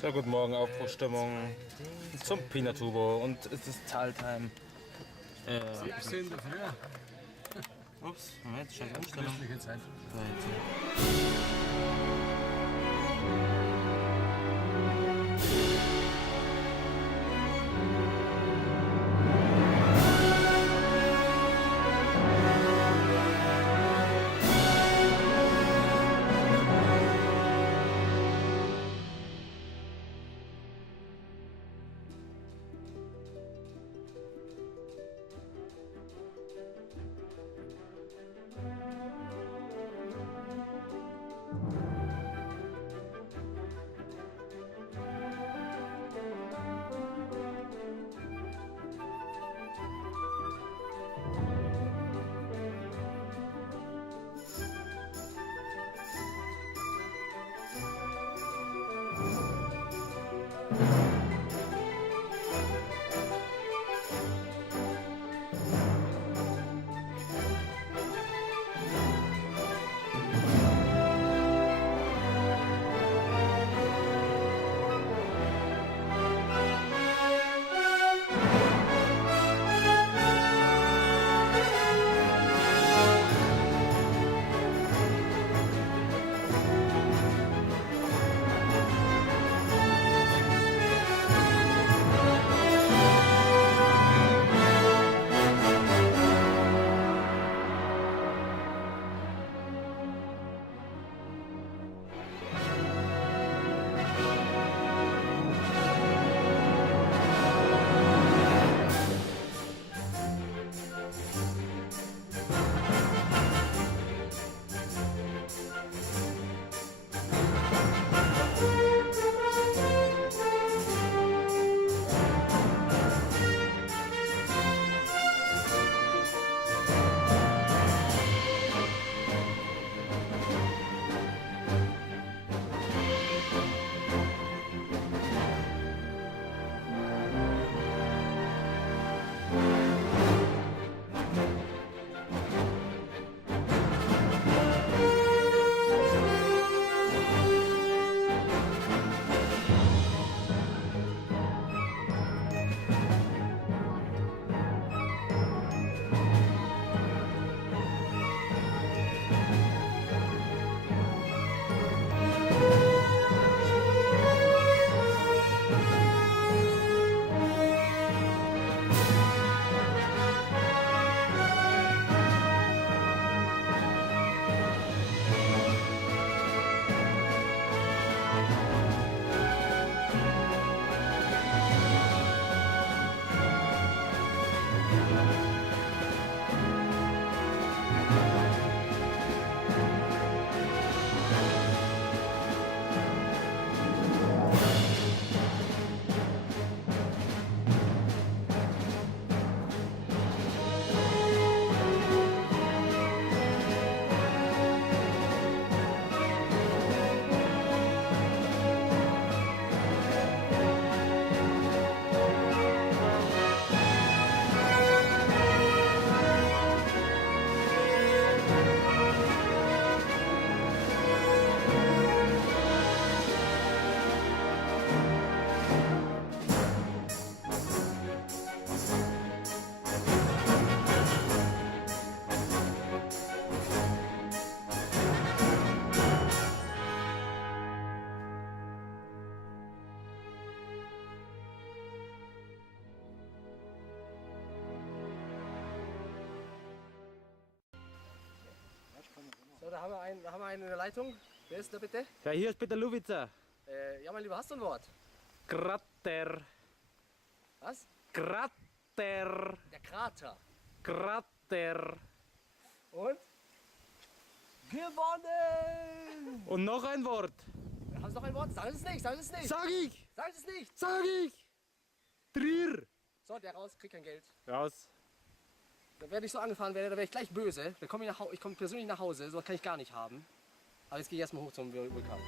So, guten Morgen, Aufbruchstimmung zum Pinatubo und es ist Taltime. 17. früher. Ups, Moment, scheiße Umstellung. Zeit. So, da haben wir einen in der Leitung. Wer ist da bitte? Ja, hier ist Peter Luwitzer. Ja, mein Lieber, hast du ein Wort? Krater. Was? Krater. Der Krater. Krater. Und? Gewonnen! Und noch ein Wort. Haben Sie noch ein Wort? Sagen Sie es nicht, sagen Sie es nicht! Sag ich! Sagen Sie es nicht! Sag ich! Trier. So, der raus, kriegt kein Geld. Raus. Wenn ich so angefahren werde, da wäre ich gleich böse. Dann komme ich, ich komme persönlich nach Hause, so kann ich gar nicht haben. Aber jetzt gehe ich erstmal hoch zum Vulkan.